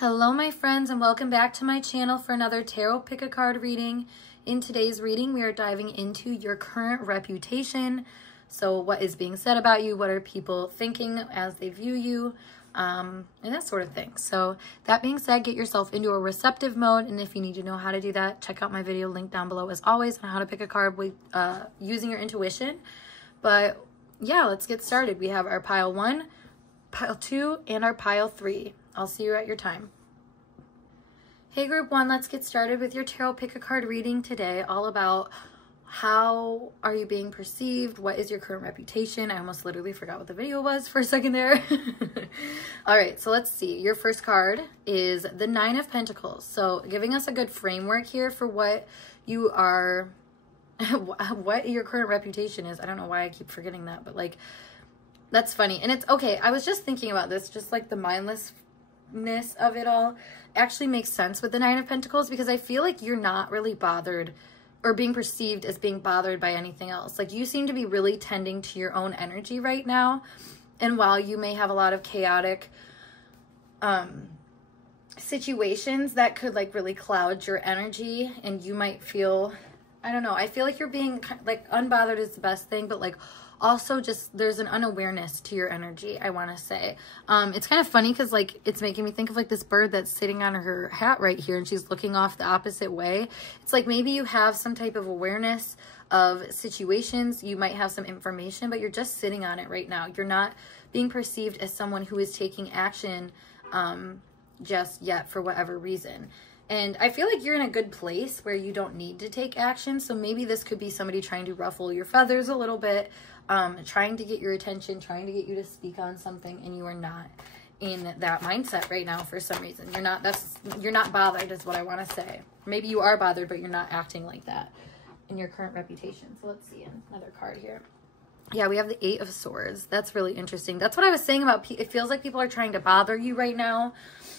Hello my friends, and welcome back to my channel for another tarot pick a card reading. In today's reading we are diving into your current reputation. So what is being said about you, what are people thinking as they view you, and that sort of thing. So that being said, get yourself into a receptive mode, and if you need to know how to do that, check out my video link down below as always on how to pick a card with using your intuition. But yeah, let's get started. We have our pile 1, pile 2, and our pile 3. I'll see you at your time. Hey group 1, let's get started with your tarot pick a card reading today, all about how are you being perceived, what is your current reputation. I almost literally forgot what the video was for a second there. All right, so let's see. Your first card is the 9 of Pentacles. So giving us a good framework here for what you are, what your current reputation is. I don't know why I keep forgetting that, but like, that's funny. And it's okay. I was just thinking about this, just like the mindlessness of it all actually makes sense with the 9 of Pentacles, because I feel like you're not really bothered or being perceived as being bothered by anything else. Like, you seem to be really tending to your own energy right now. And while you may have a lot of chaotic situations that could like really cloud your energy, and you might feel, I don't know, I feel like you're being like unbothered is the best thing, but like also just there's an unawareness to your energy, I want to say. It's kind of funny because like it's making me think of like this bird that's sitting on her hat right here, and she's looking off the opposite way. It's like maybe you have some type of awareness of situations, you might have some information, but you're just sitting on it right now. You're not being perceived as someone who is taking action just yet for whatever reason. And I feel like you're in a good place where you don't need to take action. So maybe this could be somebody trying to ruffle your feathers a little bit, trying to get your attention, trying to get you to speak on something, and you are not in that mindset right now for some reason. You're not bothered is what I want to say. Maybe you are bothered, but you're not acting like that in your current reputation. So let's see another card here. Yeah, we have the 8 of Swords. That's really interesting. That's what I was saying about, it feels like people are trying to bother you right now,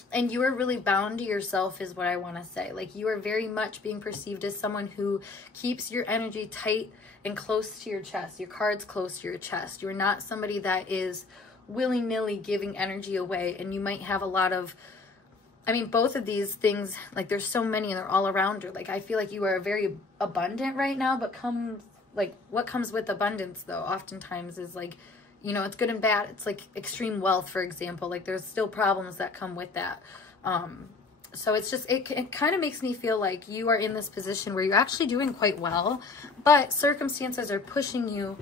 and you are really bound to yourself is what I want to say. Like, you are very much being perceived as someone who keeps your energy tight and close to your chest, your cards close to your chest. You're not somebody that is willy-nilly giving energy away, and you might have a lot of, I mean, both of these things, like there's so many and they're all around you. Like, I feel like you are very abundant right now, but what comes with abundance though oftentimes is like, you know, it's good and bad. It's like extreme wealth, for example. Like, there's still problems that come with that. So it's just, it kind of makes me feel like you are in this position where you're actually doing quite well, but circumstances are pushing you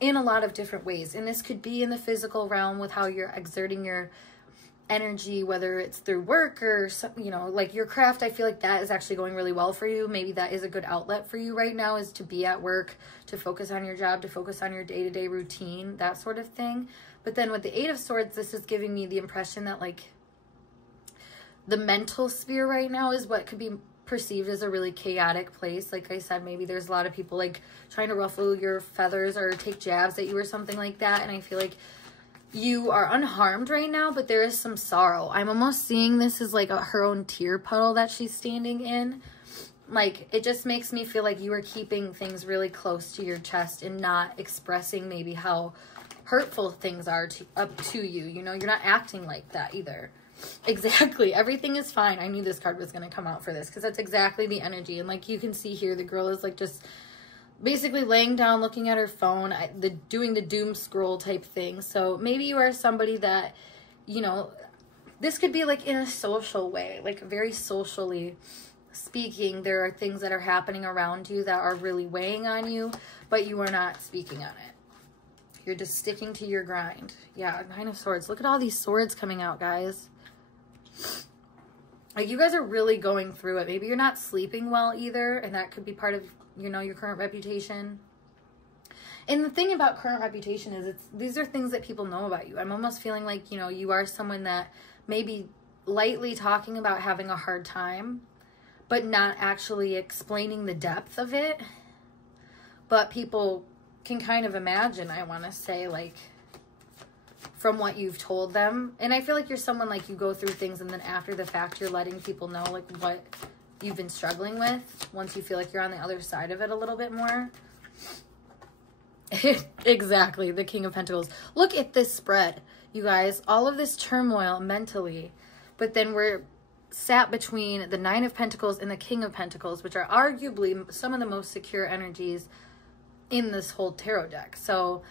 in a lot of different ways. And this could be in the physical realm with how you're exerting your energy, whether it's through work or, you know, like your craft. I feel like that is actually going really well for you. Maybe that is a good outlet for you right now, is to be at work, to focus on your job, to focus on your day-to-day routine, that sort of thing. But then with the 8 of Swords, this is giving me the impression that like the mental sphere right now is what could be perceived as a really chaotic place. Like I said, maybe there's a lot of people like trying to ruffle your feathers or take jabs at you or something like that. And I feel like you are unharmed right now, but there is some sorrow. I'm almost seeing this as like her own tear puddle that she's standing in. Like, it just makes me feel like you are keeping things really close to your chest and not expressing maybe how hurtful things are up to you. You know, you're not acting like that either. Exactly. Everything is fine. I knew this card was going to come out for this, because that's exactly the energy. And like you can see here, the girl is like just basically laying down, looking at her phone, doing the doom scroll type thing. So maybe you are somebody that, you know, this could be like in a social way, like very socially speaking. There are things that are happening around you that are really weighing on you, but you are not speaking on it. You're just sticking to your grind. Yeah, 9 of Swords. Look at all these swords coming out, guys. Like, you guys are really going through it. Maybe you're not sleeping well either, and that could be part of, you know, your current reputation. And the thing about current reputation is these are things that people know about you. I'm almost feeling like, you know, you are someone that maybe lightly talking about having a hard time, but not actually explaining the depth of it. But people can kind of imagine, I want to say, like, from what you've told them. And I feel like you're someone, like, you go through things and then after the fact you're letting people know like what you've been struggling with once you feel like you're on the other side of it a little bit more. Exactly, the King of Pentacles. Look at this spread, you guys. All of this turmoil mentally, but then we're sat between the Nine of Pentacles and the King of Pentacles, which are arguably some of the most secure energies in this whole tarot deck. So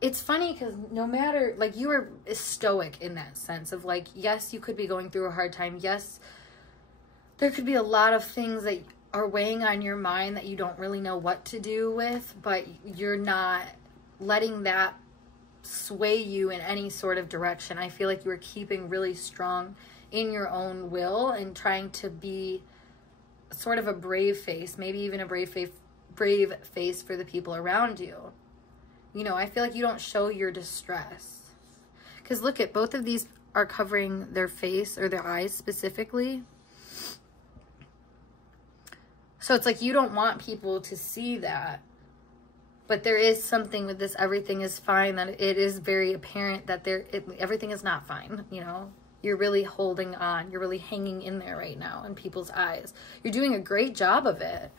it's funny because no matter, like, you are stoic in that sense of like, yes, you could be going through a hard time. Yes, there could be a lot of things that are weighing on your mind that you don't really know what to do with, but you're not letting that sway you in any sort of direction. I feel like you are keeping really strong in your own will and trying to be sort of a brave face, maybe even a brave face for the people around you. You know, I feel like you don't show your distress. Because look at, both of these are covering their face or their eyes specifically. So it's like you don't want people to see that. But there is something with this everything is fine, that it is very apparent that everything is not fine, you know. You're really holding on. You're really hanging in there right now in people's eyes. You're doing a great job of it.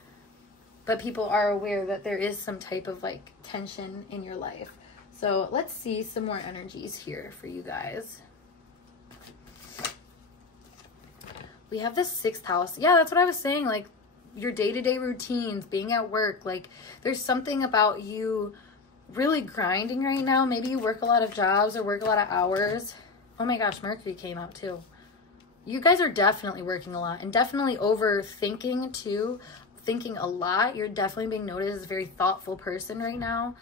But people are aware that there is some type of like tension in your life. So let's see some more energies here for you guys. We have the 6th house. Yeah, that's what I was saying. Like, your day-to-day routines, being at work, like there's something about you really grinding right now. Maybe you work a lot of jobs or work a lot of hours. Oh my gosh, Mercury came out too. You guys are definitely working a lot and definitely overthinking too, thinking a lot. You're definitely being noticed as a very thoughtful person right now.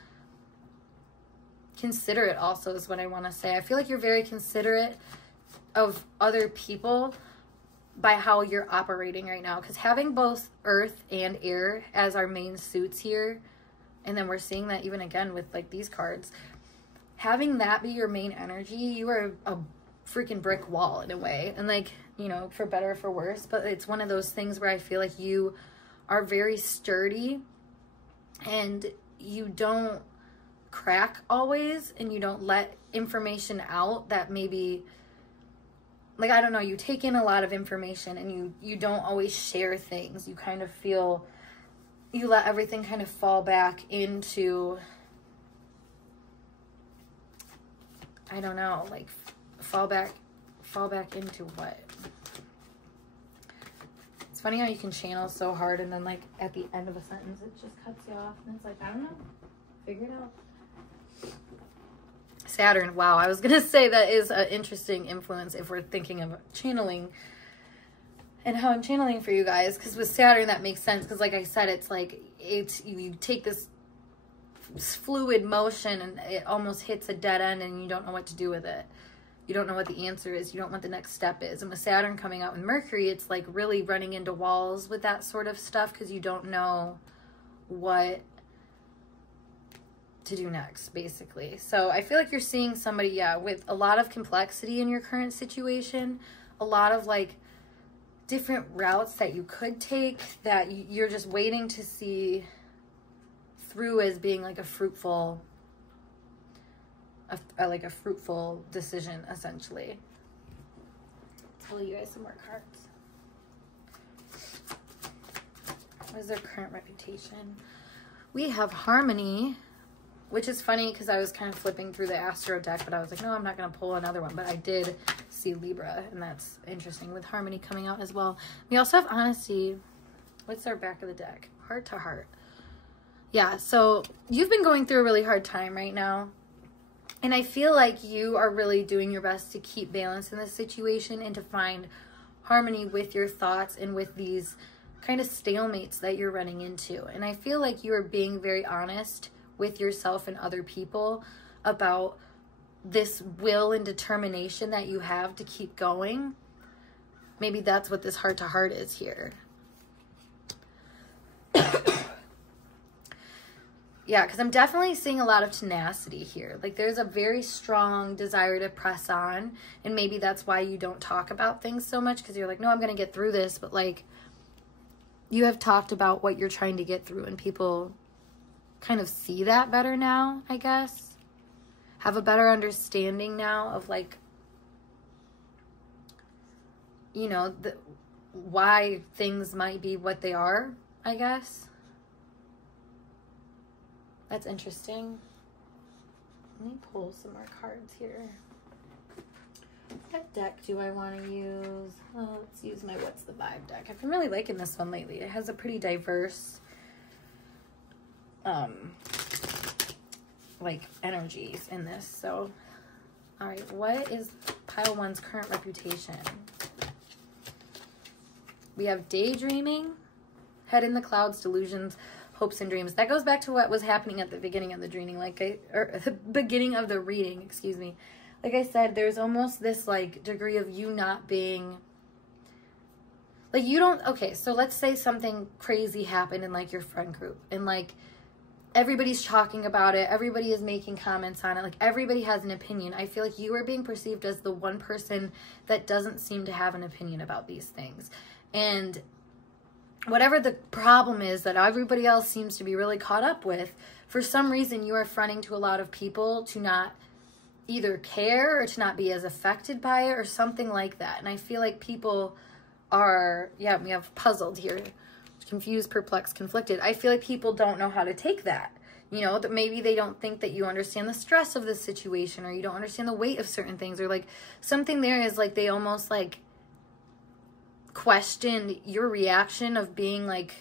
Considerate also is what I want to say. I feel like you're very considerate of other people by how you're operating right now, because having both earth and air as our main suits here, and then we're seeing that even again with like these cards, having that be your main energy, you are a freaking brick wall in a way, and like, you know, for better or for worse, but it's one of those things where I feel like you are very sturdy and you don't crack always, and you don't let information out that maybe, like, I don't know, you take in a lot of information and you don't always share things. You kind of feel, you let everything kind of fall back into, I don't know, like fall back into what? It's funny how you can channel so hard and then like at the end of a sentence it just cuts you off and it's like, I don't know, figure it out. Saturn, wow, I was gonna say that is an interesting influence if we're thinking of channeling and how I'm channeling for you guys, because with Saturn that makes sense, because like I said, it's like you take this fluid motion and it almost hits a dead end and you don't know what to do with it. You don't know what the answer is. You don't know what the next step is. And with Saturn coming out with Mercury, it's like really running into walls with that sort of stuff, because you don't know what to do next, basically. So I feel like you're seeing somebody, yeah, with a lot of complexity in your current situation, a lot of like different routes that you could take that you're just waiting to see through as being like a fruitful decision, essentially. Tell you guys some more cards. What is their current reputation? We have Harmony, which is funny because I was kind of flipping through the Astro deck, but I was like, no, I'm not going to pull another one. But I did see Libra, and that's interesting with Harmony coming out as well. We also have Honesty. What's our back of the deck? Heart to Heart. Yeah, so you've been going through a really hard time right now. And I feel like you are really doing your best to keep balance in this situation and to find harmony with your thoughts and with these kind of stalemates that you're running into. And I feel like you are being very honest with yourself and other people about this will and determination that you have to keep going. Maybe that's what this heart to heart is here. Yeah, because I'm definitely seeing a lot of tenacity here. Like there's a very strong desire to press on, and maybe that's why you don't talk about things so much, because you're like, no, I'm going to get through this. But like, you have talked about what you're trying to get through, and people kind of see that better now, I guess. Have a better understanding now of like, you know, why things might be what they are, I guess. That's interesting. Let me pull some more cards here. What deck do I want to use? Let's use my What's the Vibe deck. I've been really liking this one lately. It has a pretty diverse like energies in this. So all right, what is pile 1's current reputation? We have daydreaming, head in the clouds, delusions, hopes and dreams. That goes back to what was happening at the beginning of the dreaming, or the beginning of the reading, excuse me. Like I said, there's almost this like degree of you not being like, you don't, okay, so let's say something crazy happened in like your friend group, and like everybody's talking about it, everybody is making comments on it, like everybody has an opinion. I feel like you are being perceived as the one person that doesn't seem to have an opinion about these things. And whatever the problem is that everybody else seems to be really caught up with, for some reason you are fronting to a lot of people to not either care or to not be as affected by it or something like that. And I feel like people are, yeah, we have puzzled here, confused, perplexed, conflicted. I feel like people don't know how to take that. You know, that maybe they don't think that you understand the stress of the situation, or you don't understand the weight of certain things, or like something there is like they almost like questioned your reaction of being like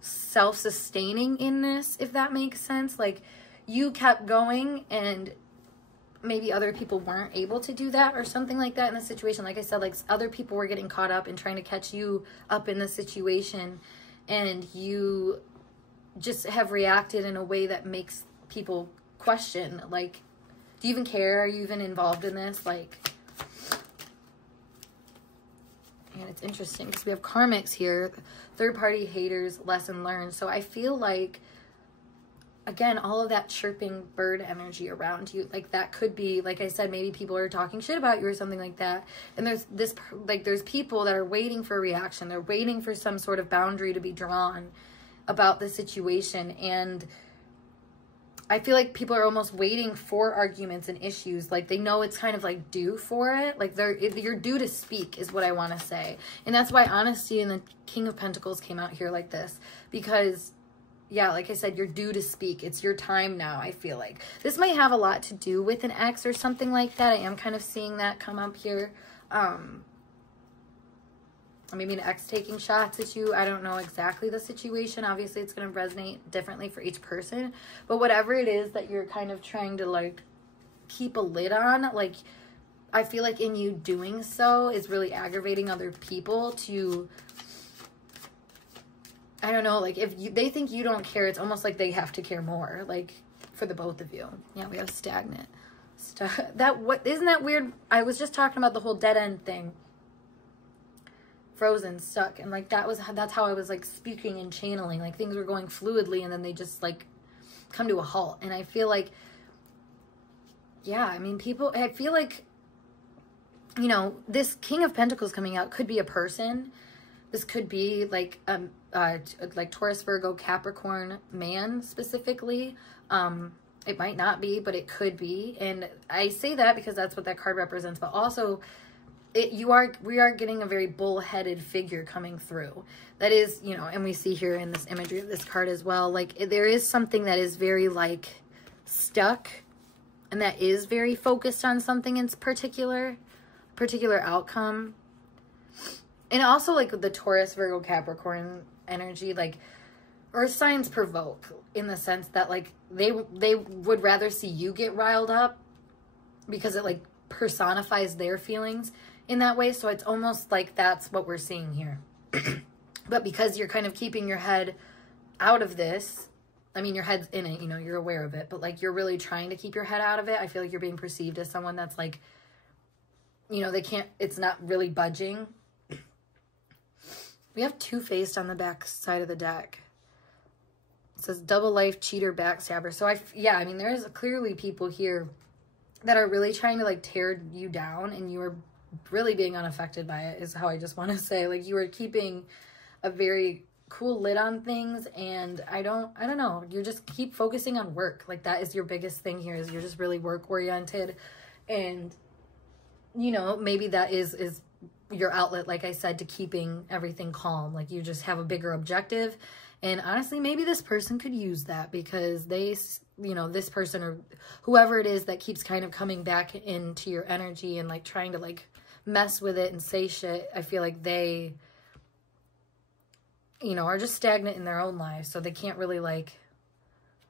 self-sustaining in this, if that makes sense. Like you kept going and maybe other people weren't able to do that or something like that in the situation. Like I said, like other people were getting caught up and trying to catch you up in the situation, and you just have reacted in a way that makes people question, like, do you even care? Are you even involved in this? Like, and it's interesting because we have karmics here, third-party haters, lesson learned. So I feel like, again, all of that chirping bird energy around you, like that could be, like I said, maybe people are talking shit about you or something like that. And there's this, like, there's people that are waiting for a reaction. They're waiting for some sort of boundary to be drawn about the situation. And I feel like people are almost waiting for arguments and issues. Like they know it's kind of like due for it. Like you're due to speak is what I want to say. And that's why honesty and the King of Pentacles came out here like this, because yeah, like I said, you're due to speak. It's your time now, I feel like. This might have a lot to do with an ex or something like that. I am kind of seeing that come up here. Maybe an ex taking shots at you. I don't know exactly the situation. Obviously, it's going to resonate differently for each person. But whatever it is that you're kind of trying to, like, keep a lid on, like, I feel like in you doing so is really aggravating other people to... I don't know, like, if they think you don't care, it's almost like they have to care more, like, for the both of you. Yeah, we have stagnant. Isn't that weird? I was just talking about the whole dead end thing. Frozen, stuck, and, like, that's how I was, like, speaking and channeling. Like, things were going fluidly, and then they just, like, come to a halt. And I feel like, yeah, I mean, I feel like, you know, this King of Pentacles coming out could be a person. This could be, like, like Taurus, Virgo, Capricorn man specifically. It might not be, but it could be. And I say that because that's what that card represents. But also, we are getting a very bullheaded figure coming through. That is, you know, and we see here in this imagery of this card as well. Like, there is something that is very, like, stuck. And that is very focused on something in particular outcome. And also, like, the Taurus, Virgo, Capricorn energy, like, earth signs provoke in the sense that, like, they would rather see you get riled up because it, like, personifies their feelings in that way. So it's almost like that's what we're seeing here. But because you're kind of keeping your head out of this, I mean, your head's in it, you know, you're aware of it, but, like, you're really trying to keep your head out of it. I feel like you're being perceived as someone that's, like, you know, it's not really budging. We have Two-Faced on the back side of the deck. It says double life, cheater, backstabber. So yeah, I mean, there's clearly people here that are really trying to, like, tear you down, and you are really being unaffected by it, is how I just want to say. Like, you are keeping a very cool lid on things, and I don't know. You just keep focusing on work. Like, that is your biggest thing here, is you're just really work oriented. And, you know, maybe that is your outlet, like I said, to keeping everything calm. Like, you just have a bigger objective. And honestly, maybe this person could use that, because they, you know, this person or whoever it is that keeps kind of coming back into your energy and, like, trying to, like, mess with it and say shit, I feel like they, you know, are just stagnant in their own lives. So they can't really like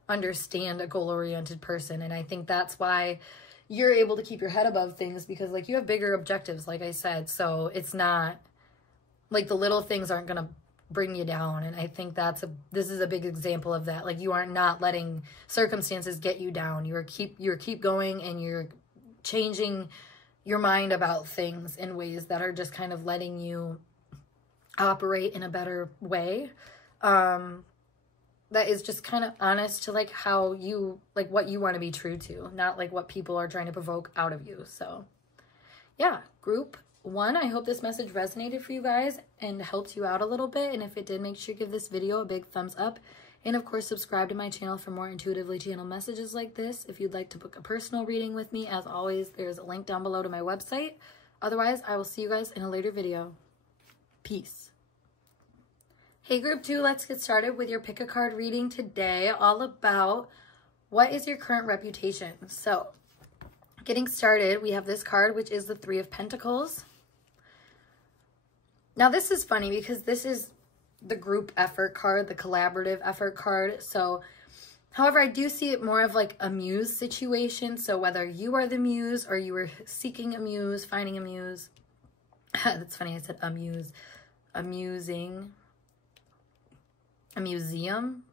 understand a goal-oriented person. And I think that's why you're able to keep your head above things, because like you have bigger objectives, like I said. So it's not like the little things aren't going to bring you down. And I think this is a big example of that. Like you are not letting circumstances get you down. You're keep going, and you're changing your mind about things in ways that are just kind of letting you operate in a better way. That is just kind of honest to like how you, like what you want to be true to, not like what people are trying to provoke out of you. So yeah, group 1, I hope this message resonated for you guys and helped you out a little bit. And if it did, make sure you give this video a big thumbs up. And of course, subscribe to my channel for more intuitively channeled messages like this. If you'd like to book a personal reading with me, as always, there's a link down below to my website. Otherwise, I will see you guys in a later video. Peace. Hey group 2, let's get started with your pick a card reading today, all about what is your current reputation. So getting started, we have this card, which is the 3 of Pentacles. Now this is funny because this is the group effort card, the collaborative effort card. So however, I do see it more of like a muse situation. So whether you are the muse or you were seeking a muse, finding a muse. That's funny, I said amuse. Amusing. A museum.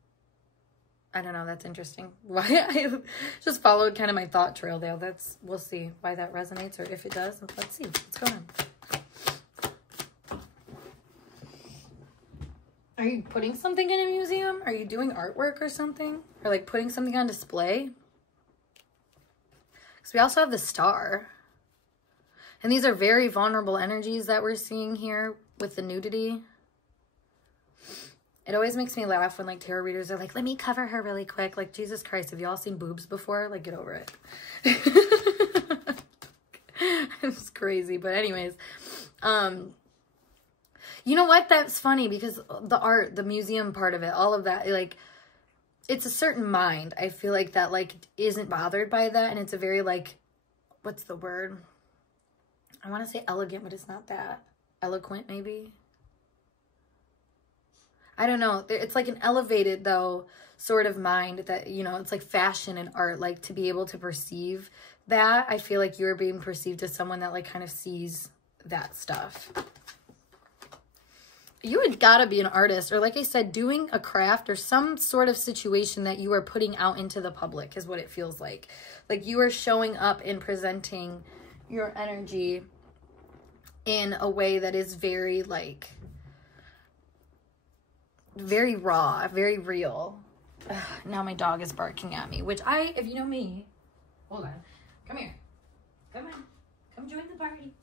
I don't know, that's interesting. Why I just followed kind of my thought trail there. We'll see why that resonates, or if it does. Let's see what's going on. Are you putting something in a museum? Are you doing artwork or something? Or like putting something on display? Because we also have the Star. And these are very vulnerable energies that we're seeing here with the nudity. It always makes me laugh when like tarot readers are like, let me cover her really quick. Like, Jesus Christ, have y'all seen boobs before? Like, get over it. It's crazy. But anyways, you know what? That's funny because the art, the museum part of it, all of that, like, it's a certain mind. I feel like that like isn't bothered by that. And it's a very like, what's the word? I want to say elegant, but it's not that. Eloquent, maybe. I don't know. It's like an elevated, though, sort of mind that, you know, it's like fashion and art, like to be able to perceive that. I feel like you're being perceived as someone that like kind of sees that stuff. You had got to be an artist, or like I said, doing a craft or some sort of situation that you are putting out into the public is what it feels like. Like you are showing up and presenting your energy in a way that is very like, very raw, very real. Ugh, now my dog is barking at me, which if you know me, hold on, come here, come on, come join the party.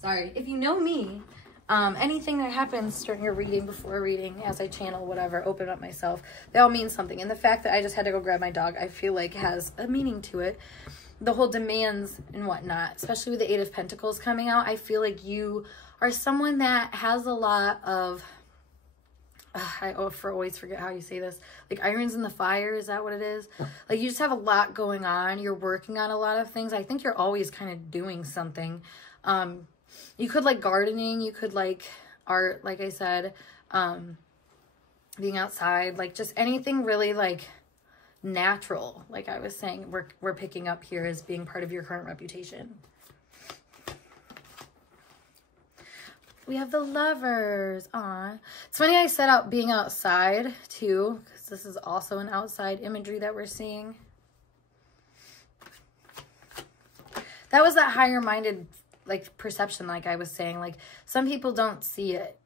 Sorry, if you know me, anything that happens during your reading, before a reading, as I channel, whatever, open up myself, they all mean something. And the fact that I just had to go grab my dog, I feel like has a meaning to it. The whole demands and whatnot, especially with the 8 of Pentacles coming out, I feel like you are someone that has a lot of, I always forget how you say this, like irons in the fire, is that what it is? Like you just have a lot going on, you're working on a lot of things. I think you're always kind of doing something. You could like gardening, you could like art, like I said, being outside, like just anything really like natural, like I was saying, we're picking up here as being part of your current reputation. We have the Lovers. Aw. It's funny I set out being outside too, because this is also an outside imagery that we're seeing. That was that higher minded like perception, like I was saying. Like some people don't see it,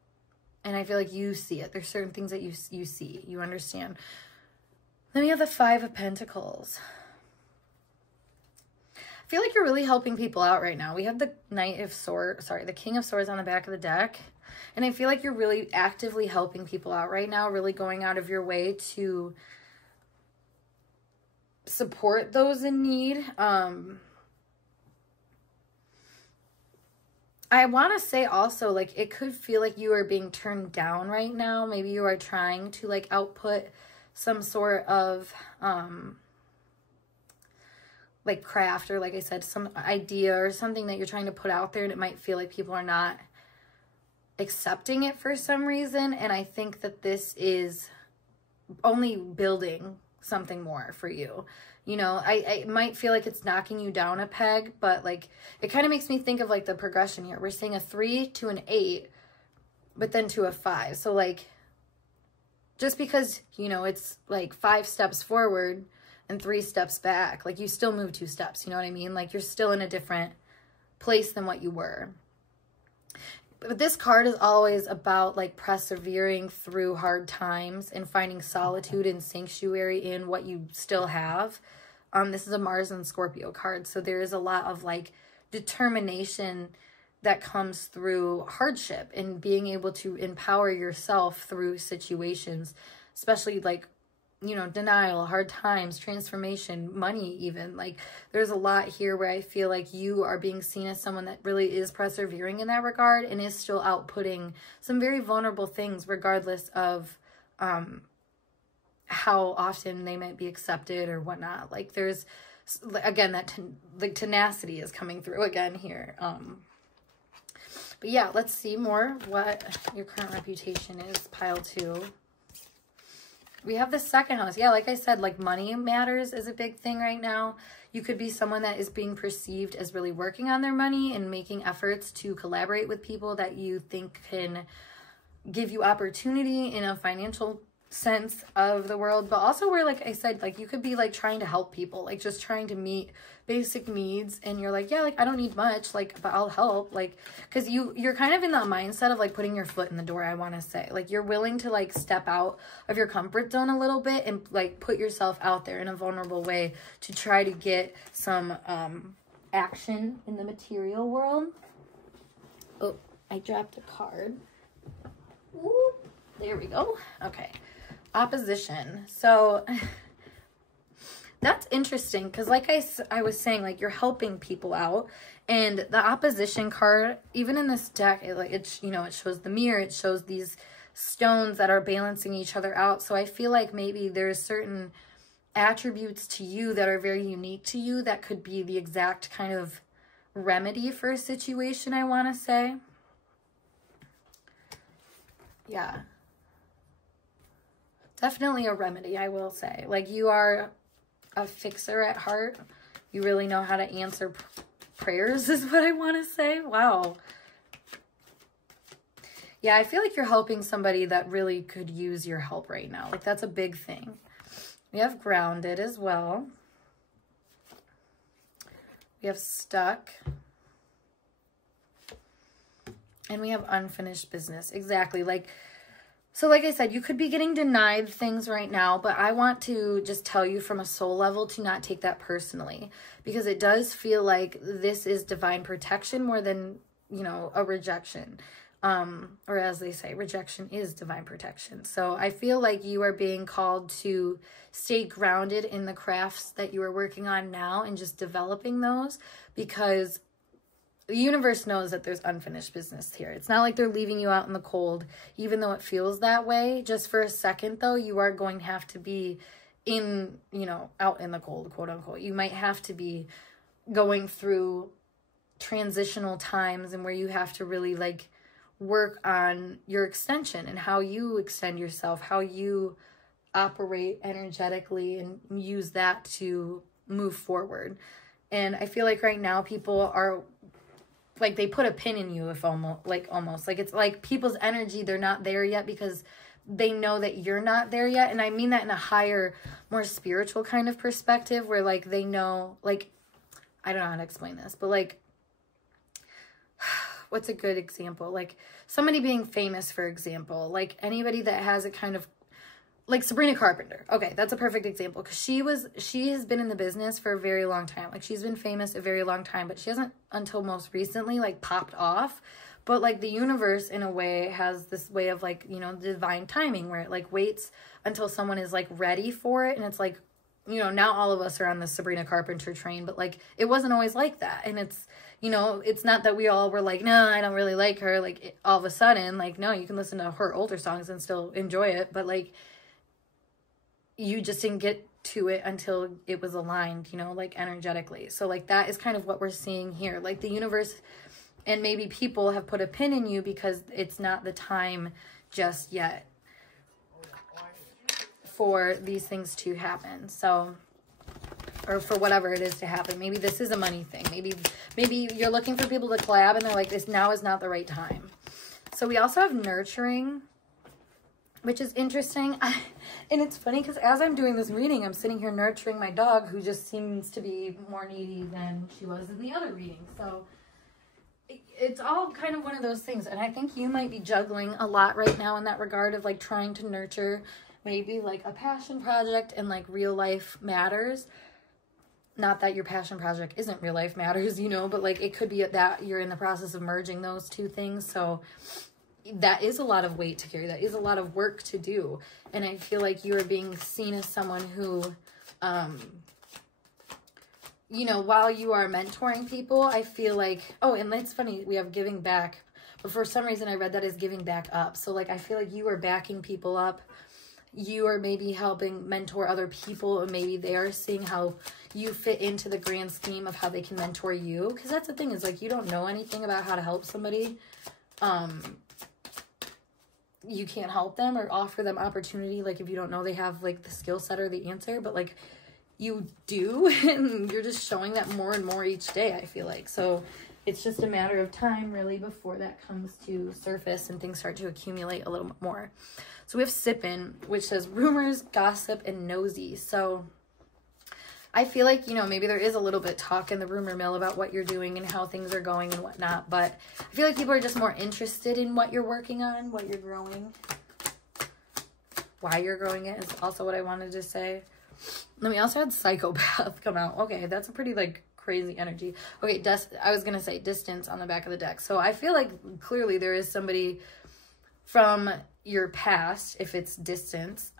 and I feel like you see it. There's certain things that you see, you understand. Then we have the 5 of Pentacles. I feel like you're really helping people out right now. We have the the King of Swords on the back of the deck. And I feel like you're really actively helping people out right now, really going out of your way to support those in need. I want to say also, like, it could feel like you are being turned down right now. Maybe you are trying to, like, output some sort of, like craft, or like I said, some idea or something that you're trying to put out there, and it might feel like people are not accepting it for some reason. And I think that this is only building something more for you. You know, I might feel like it's knocking you down a peg, but like it kind of makes me think of like the progression here. We're seeing a 3 to an 8, but then to a 5. So like, just because, you know, it's like 5 steps forward and 3 steps back, like you still move 2 steps, you know what I mean? Like you're still in a different place than what you were. But this card is always about like persevering through hard times and finding solitude and sanctuary in what you still have. This is a Mars and Scorpio card. So there is a lot of like determination that comes through hardship and being able to empower yourself through situations, especially like, you know, denial, hard times, transformation, money even. Like there's a lot here where I feel like you are being seen as someone that really is persevering in that regard and is still outputting some very vulnerable things regardless of how often they might be accepted or whatnot. Like there's, again, that like tenacity is coming through again here. But yeah, let's see more what your current reputation is, pile 2. We have the second house. Yeah, like I said, like money matters is a big thing right now. You could be someone that is being perceived as really working on their money and making efforts to collaborate with people that you think can give you opportunity in a financial sense of the world, but also where, like I said, like you could be like trying to help people, like just trying to meet basic needs, and you're like, yeah, like I don't need much, like, but I'll help, like, because you're kind of in that mindset of like putting your foot in the door. I want to say, like, you're willing to like step out of your comfort zone a little bit and like put yourself out there in a vulnerable way to try to get some action in the material world. Oh, I dropped a card. Ooh, there we go. Okay. Opposition. So that's interesting because like I was saying, like you're helping people out, and the opposition card, even in this deck, it's, you know, it shows the mirror, it shows these stones that are balancing each other out. So I feel like maybe there's certain attributes to you that are very unique to you that could be the exact kind of remedy for a situation, I want to say. Yeah. Definitely a remedy, I will say. Like, you are a fixer at heart. You really know how to answer prayers is what I want to say. Wow. Yeah, I feel like you're helping somebody that really could use your help right now. Like, that's a big thing. We have grounded as well. We have stuck. And we have unfinished business. Exactly. Like, so like I said, you could be getting denied things right now, but I want to just tell you from a soul level to not take that personally, because it does feel like this is divine protection more than, you know, a rejection. Or as they say, rejection is divine protection. So I feel like you are being called to stay grounded in the crafts that you are working on now and just developing those, because the universe knows that there's unfinished business here. It's not like they're leaving you out in the cold, even though it feels that way. Just for a second, though, you are going to have to be in, you know, out in the cold, quote unquote. You might have to be going through transitional times and where you have to really like work on your extension and how you extend yourself, how you operate energetically, and use that to move forward. And I feel like right now people are like, they put a pin in you, if almost like it's like people's energy, they're not there yet because they know that you're not there yet. And I mean that in a higher, more spiritual kind of perspective, where like they know, like, I don't know how to explain this, but like, what's a good example? Like somebody being famous, for example, like anybody that has a kind of, like Sabrina Carpenter. Okay, that's a perfect example, because she has been in the business for a very long time. Like, she's been famous a very long time, but she hasn't until most recently like popped off. But like the universe in a way has this way of like, you know, divine timing, where it like waits until someone is like ready for it. And it's like, you know, now all of us are on the Sabrina Carpenter train, but like it wasn't always like that. And it's, you know, it's not that we all were like, no, I don't really like her. Like all of a sudden, like, no, you can listen to her older songs and still enjoy it. But like, you just didn't get to it until it was aligned, you know, like energetically. So like that is kind of what we're seeing here. Like the universe and maybe people have put a pin in you because it's not the time just yet for these things to happen. So, or for whatever it is to happen. Maybe this is a money thing. Maybe you're looking for people to collab and they're like, this now is not the right time. So we also have nurturing, which is interesting. And it's funny because as I'm doing this reading, I'm sitting here nurturing my dog, who just seems to be more needy than she was in the other reading. So it's all kind of one of those things. And I think you might be juggling a lot right now in that regard of like trying to nurture maybe like a passion project and like real life matters. Not that your passion project isn't real life matters, you know, but like it could be that you're in the process of merging those two things. So that is a lot of weight to carry. That is a lot of work to do. And I feel like you are being seen as someone who, you know, while you are mentoring people, I feel like, oh, and it's funny, we have giving back, but for some reason I read that as giving back up. So like, I feel like you are backing people up. You are maybe helping mentor other people, and maybe they are seeing how you fit into the grand scheme of how they can mentor you. Because that's the thing, is like, you don't know anything about how to help somebody. You can't help them or offer them opportunity, like if you don't know they have like the skill set or the answer, but like you do, and you're just showing that more and more each day, I feel like. So it's just a matter of time really before that comes to surface and things start to accumulate a little bit more. So we have sippin', which says rumors, gossip, and nosy. So I feel like, you know, maybe there is a little bit talk in the rumor mill about what you're doing and how things are going and whatnot, but I feel like people are just more interested in what you're working on, what you're growing. Why you're growing it is also what I wanted to say. Then we also had psychopath come out. Okay, that's a pretty like crazy energy. Okay, I was gonna say distance on the back of the deck. So I feel like clearly there is somebody from your past, if it's distance,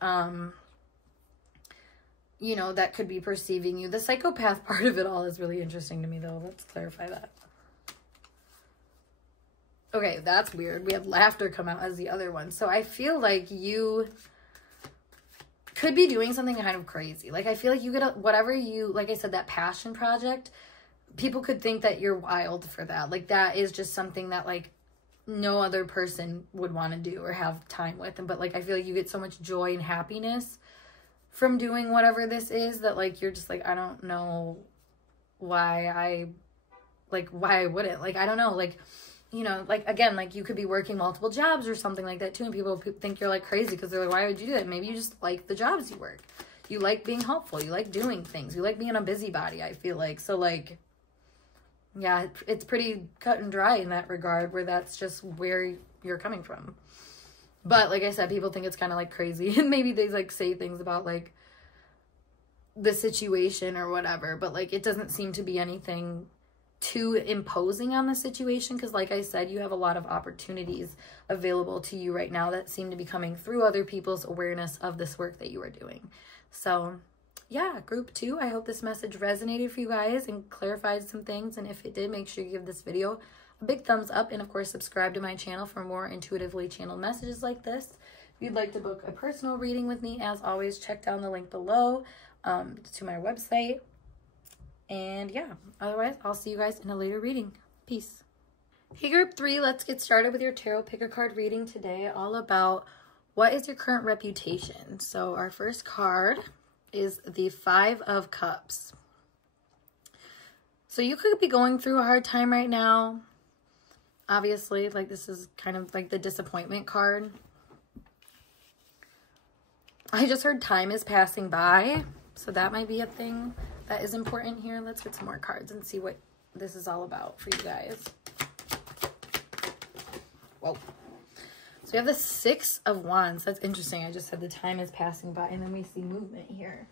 you know, that could be perceiving you. The psychopath part of it all is really interesting to me, though. Let's clarify that. Okay, that's weird. We had laughter come out as the other one. So I feel like you could be doing something kind of crazy. Like, I feel like you get whatever you, like I said, that passion project, people could think that you're wild for that. Like, that is just something that, like, no other person would want to do or have time with. But like, I feel like you get so much joy and happiness from doing whatever this is that like, you're just like, I don't know why I wouldn't, like, I don't know, like, you know, like, again, like you could be working multiple jobs or something like that too, and people think you're like crazy because they're like, why would you do that? Maybe you just like the jobs you work. You like being helpful. You like doing things. You like being a busybody, I feel like. So like, yeah, it's pretty cut and dry in that regard, where that's just where you're coming from. But like I said, people think it's kind of like crazy, and maybe they like say things about like the situation or whatever, but like it doesn't seem to be anything too imposing on the situation, because like I said, you have a lot of opportunities available to you right now that seem to be coming through other people's awareness of this work that you are doing. So yeah, group 2, I hope this message resonated for you guys and clarified some things. And if it did, make sure you give this video a big thumbs up. And of course, subscribe to my channel for more intuitively channeled messages like this. If you'd like to book a personal reading with me, as always, check down the link below to my website. And yeah, otherwise, I'll see you guys in a later reading. Peace. Hey, group 3, let's get started with your tarot pick a card reading today, all about what is your current reputation. So our first card is the 5 of Cups. So you could be going through a hard time right now. Obviously, like this is kind of like the disappointment card. I just heard time is passing by. So that might be a thing that is important here. Let's get some more cards and see what this is all about for you guys. Whoa. So we have the 6 of Wands. That's interesting. I just said the time is passing by, and then we see movement here.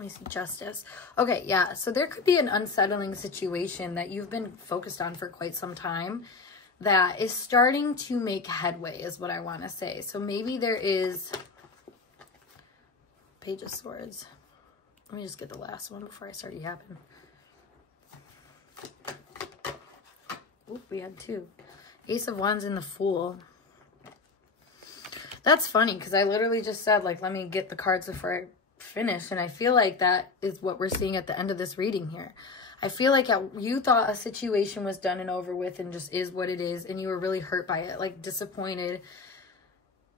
We see justice. Okay, yeah. So there could be an unsettling situation that you've been focused on for quite some time that is starting to make headway, is what I want to say. So maybe there is Page of Swords. Let me just get the last one before I start yapping. Oop, we had 2. Ace of Wands and the Fool. That's funny because I literally just said, like, let me get the cards before I finished. And I feel like that is what we're seeing at the end of this reading here. I feel like you thought a situation was done and over with and just is what it is, and you were really hurt by it, like disappointed,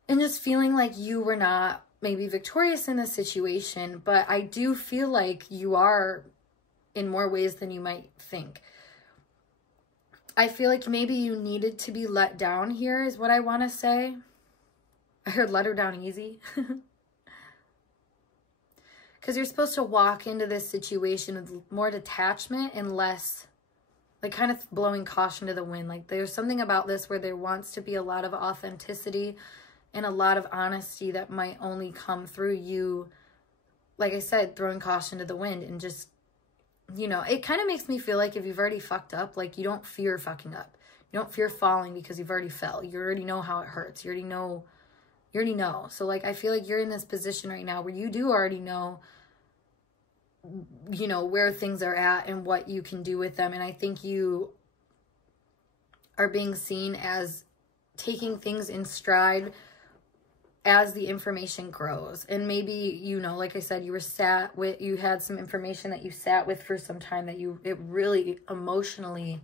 and just feeling like you were not maybe victorious in this situation. But I do feel like you are in more ways than you might think. I feel like maybe you needed to be let down here is what I want to say. I heard let her down easy. Because you're supposed to walk into this situation with more detachment and less, like, kind of blowing caution to the wind. Like, there's something about this where there wants to be a lot of authenticity and a lot of honesty that might only come through you, like I said, throwing caution to the wind. And just, you know, it kind of makes me feel like if you've already fucked up, like, you don't fear fucking up. You don't fear falling because you've already fell. You already know how it hurts. You already know. So, like, I feel like you're in this position right now where you do already know, you know, where things are at and what you can do with them. And I think you are being seen as taking things in stride as the information grows. And maybe, you know, like I said, you had some information that you sat with for some time that it really emotionally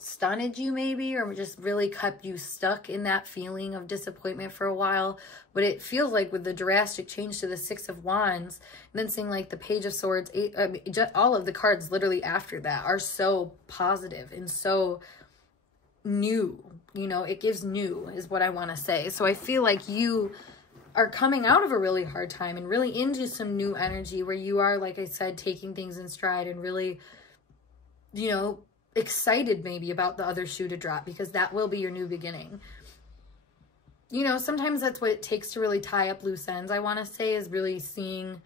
stunned you maybe, or just really kept you stuck in that feeling of disappointment for a while. But it feels like with the drastic change to the Six of Wands, and then seeing like the Page of Swords, all of the cards literally after that are so positive and so new. You know, it gives new is what I want to say. So I feel like you are coming out of a really hard time and really into some new energy where you are, like I said, taking things in stride and really, you know, excited maybe about the other shoe to drop, because that will be your new beginning. You know, sometimes that's what it takes to really tie up loose ends, I want to say, is really seeing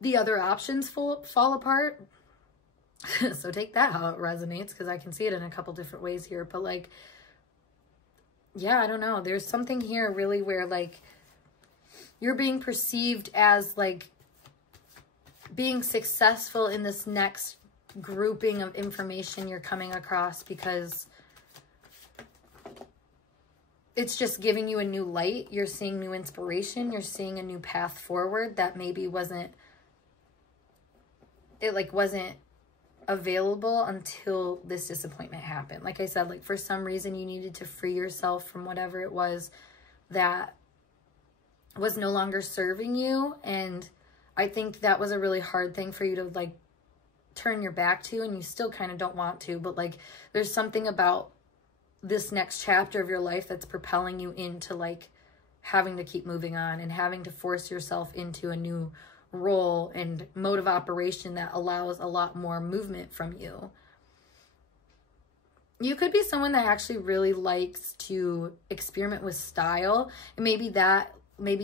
the other options fall apart. So take that how it resonates, because I can see it in a couple different ways here. But like, yeah, I don't know. There's something here really where like you're being perceived as like being successful in this next grouping of information you're coming across, because it's just giving you a new light. You're seeing new inspiration. You're seeing a new path forward that maybe wasn't available until this disappointment happened. Like I said, like for some reason you needed to free yourself from whatever it was that was no longer serving you. And I think that was a really hard thing for you to like turn your back to, and you still kind of don't want to, but like there's something about this next chapter of your life that's propelling you into like having to keep moving on and having to force yourself into a new role and mode of operation that allows a lot more movement from you. You could be someone that actually really likes to experiment with style, and maybe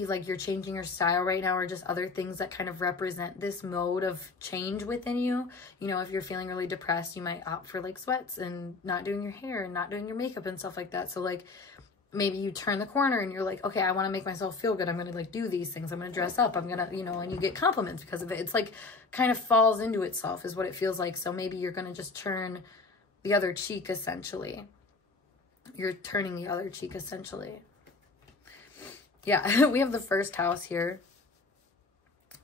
like you're changing your style right now, or just other things that kind of represent this mode of change within you. You know, if you're feeling really depressed, you might opt for like sweats and not doing your hair and not doing your makeup and stuff like that. So like maybe you turn the corner and you're like, okay, I want to make myself feel good. I'm going to like do these things. I'm going to dress up. I'm going to, you know, and you get compliments because of it. It's like kind of falls into itself is what it feels like. So maybe you're going to just turn the other cheek essentially. You're turning the other cheek essentially. Yeah, we have the first house here,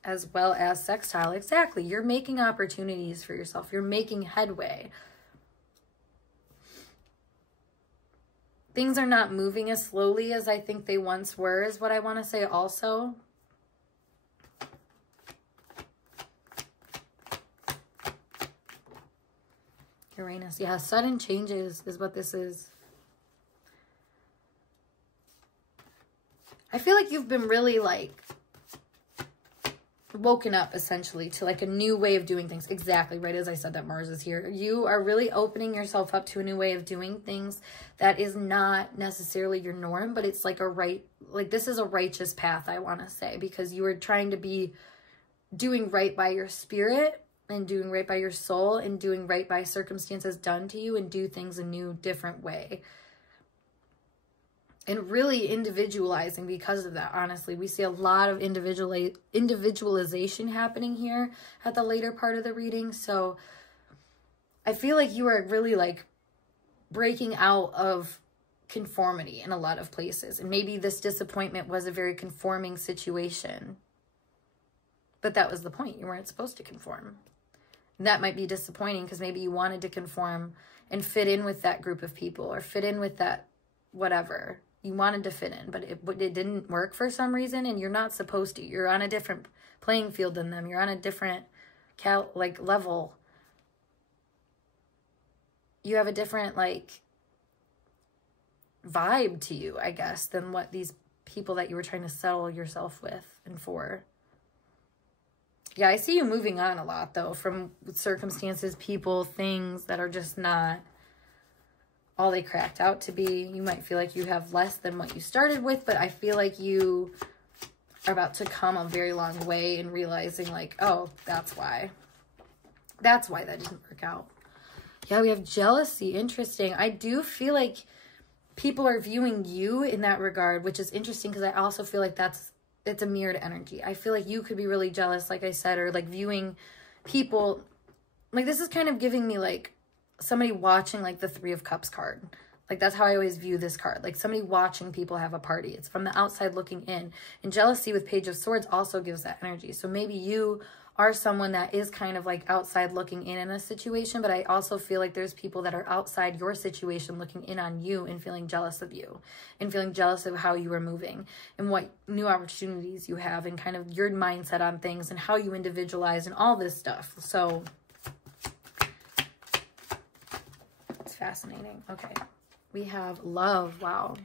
as well as sextile. Exactly. You're making opportunities for yourself. You're making headway. Things are not moving as slowly as I think they once were, is what I want to say also. Uranus. Yeah, sudden changes is what this is. I feel like you've been really like woken up essentially to like a new way of doing things. Exactly, right as I said that Mars is here. You are really opening yourself up to a new way of doing things that is not necessarily your norm, but it's like this is a righteous path, I want to say, because you are trying to be doing right by your spirit and doing right by your soul and doing right by circumstances done to you and do things a new, different way. And really individualizing because of that, honestly. We see a lot of individualization happening here at the later part of the reading. So I feel like you are really like breaking out of conformity in a lot of places. And maybe this disappointment was a very conforming situation. But that was the point. You weren't supposed to conform. And that might be disappointing because maybe you wanted to conform and fit in with that group of people or fit in with that whatever. You wanted to fit in, but it didn't work for some reason, and you're not supposed to. You're on a different playing field than them. You're on a different level. You have a different vibe to you, I guess, than what these people that you were trying to settle yourself with and for. Yeah, I see you moving on a lot, though, from circumstances, people, things that are just not all they cracked out to be. You might feel like you have less than what you started with, but I feel like you are about to come a very long way in realizing, oh, that's why. That's why that didn't work out. Yeah, we have jealousy. Interesting. I do feel like people are viewing you in that regard, which is interesting because I also feel like it's a mirrored energy. I feel like you could be really jealous, like I said, or viewing people. This is kind of giving me somebody watching the Three of Cups card. That's how I always view this card. Somebody watching people have a party. It's from the outside looking in. And jealousy with Page of Swords also gives that energy. So maybe you are someone that is kind of outside looking in a situation, but I also feel like there's people that are outside your situation looking in on you and feeling jealous of you and feeling jealous of how you are moving and what new opportunities you have and kind of your mindset on things and how you individualize and all this stuff. So it's fascinating. Okay. We have love. Wow.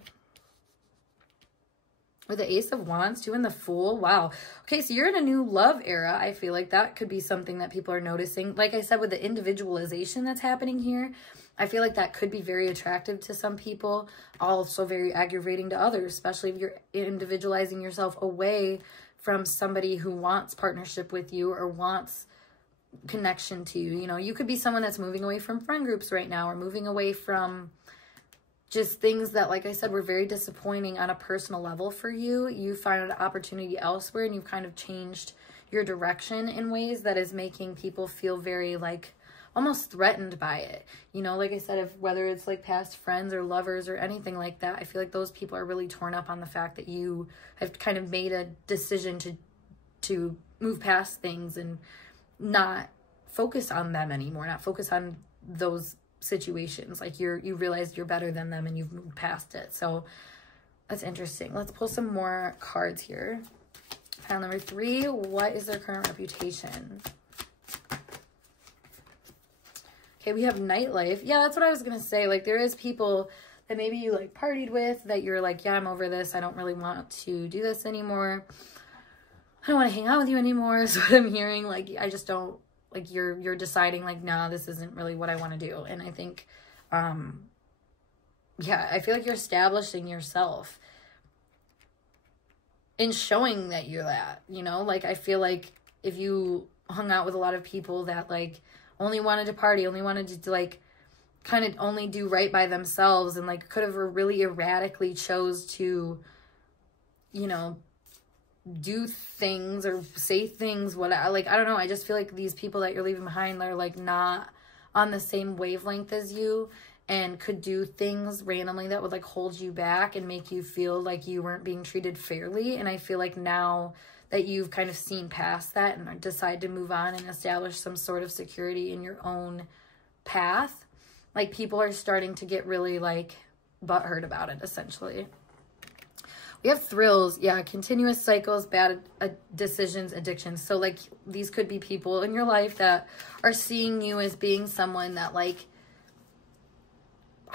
With the Ace of Wands, too, and the Fool. Wow. Okay, so you're in a new love era. I feel like that could be something that people are noticing. Like I said, with the individualization that's happening here, I feel like that could be very attractive to some people. Also very aggravating to others, especially if you're individualizing yourself away from somebody who wants partnership with you or wants connection to you. You know, you could be someone that's moving away from friend groups right now or moving away from just things that, like I said, were very disappointing on a personal level for you. You find an opportunity elsewhere and you've kind of changed your direction in ways that is making people feel very almost threatened by it. You know, like I said, if whether it's past friends or lovers or anything like that, I feel like those people are really torn up on the fact that you have kind of made a decision to move past things and not focus on them anymore, not focus on those situations. You realize you're better than them and you've moved past it. So that's interesting. Let's pull some more cards here. Pile number 3, what is their current reputation? Okay, we have nightlife. Yeah, that's what I was gonna say. There is people that maybe you partied with that you're yeah, I'm over this, I don't really want to do this anymore, I don't want to hang out with you anymore, is what I'm hearing. I just don't, you're deciding no, this isn't really what I want to do. And I think yeah, I feel like you're establishing yourself and showing that you're that, you know. I feel like if you hung out with a lot of people that only wanted to party, only wanted to kind of only do right by themselves and could have really erratically chose to, you know, do things or say things, what I don't know, I just feel like these people that you're leaving behind are not on the same wavelength as you and could do things randomly that would hold you back and make you feel like you weren't being treated fairly. And I feel like now that you've kind of seen past that and decide to move on and establish some sort of security in your own path, people are starting to get really butthurt about it, essentially. We have thrills. Yeah, continuous cycles, bad decisions, addictions. So these could be people in your life that are seeing you as being someone that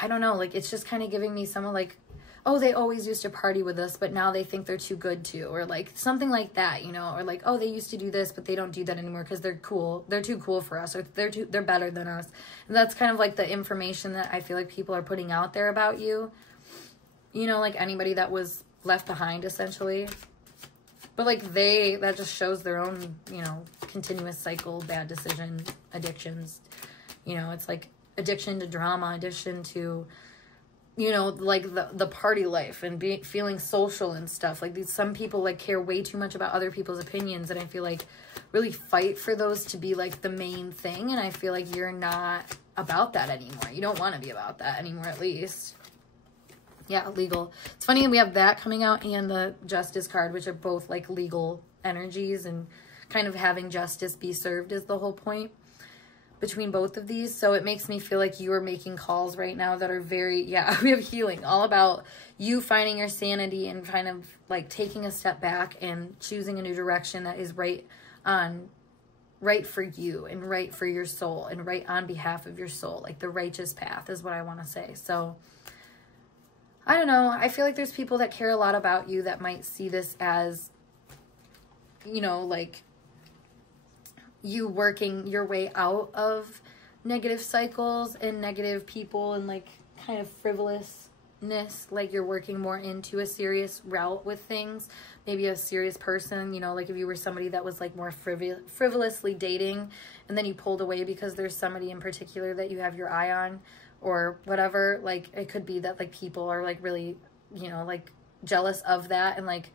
I don't know, it's just kind of giving me someone oh, they always used to party with us, but now they think they're too good to, or something like that, you know, or oh, they used to do this, but they don't do that anymore because they're cool. They're too cool for us, or they're better than us. And that's kind of the information that I feel like people are putting out there about you. You know, anybody that was left behind, essentially. But that just shows their own, you know, continuous cycle, bad decision, addictions. You know, it's addiction to drama, addiction to, you know, the party life and feeling social and stuff. Some people care way too much about other people's opinions, and I feel really fight for those to be the main thing. And I feel you're not about that anymore. You don't want to be about that anymore, at least. Yeah, legal. It's funny, we have that coming out and the Justice card, which are both legal energies and kind of having justice be served is the whole point between both of these. So it makes me feel like you are making calls right now that are very, yeah, we have healing, all about you finding your sanity and kind of like taking a step back and choosing a new direction that is right for you and right for your soul and right on behalf of your soul. Like the righteous path is what I want to say. So I don't know. I feel like there's people that care a lot about you that might see this as, you know, like you working your way out of negative cycles and negative people and like kind of frivolousness, like you're working more into a serious route with things, maybe a serious person, you know, like if you were somebody that was like more frivolously dating and then you pulled away because there's somebody in particular that you have your eye on or whatever, like it could be that like people are like really, you know, like jealous of that and like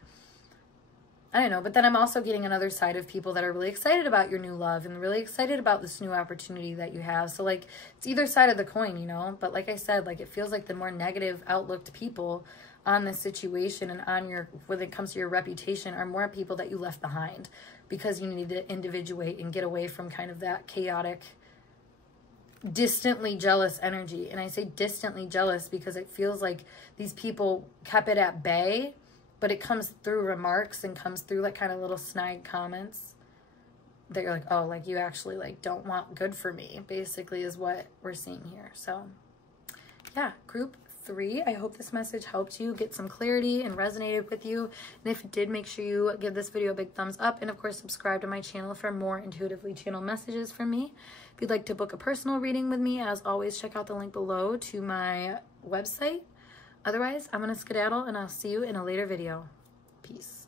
I don't know, but then I'm also getting another side of people that are really excited about your new love and really excited about this new opportunity that you have. So like it's either side of the coin, you know, but like I said, like it feels like the more negative outlooked people on this situation and on your, when it comes to your reputation, are more people that you left behind because you need to individuate and get away from kind of that chaotic, distantly jealous energy. And I say distantly jealous because it feels like these people kept it at bay, but it comes through remarks and comes through like kind of little snide comments that you're like, oh, like you actually like don't want good for me, basically is what we're seeing here. So yeah, group 3, I hope this message helped you get some clarity and resonated with you. And if it did, make sure you give this video a big thumbs up and of course subscribe to my channel for more intuitively channeled messages from me. If you'd like to book a personal reading with me, as always, check out the link below to my website. Otherwise, I'm going to skedaddle and I'll see you in a later video. Peace.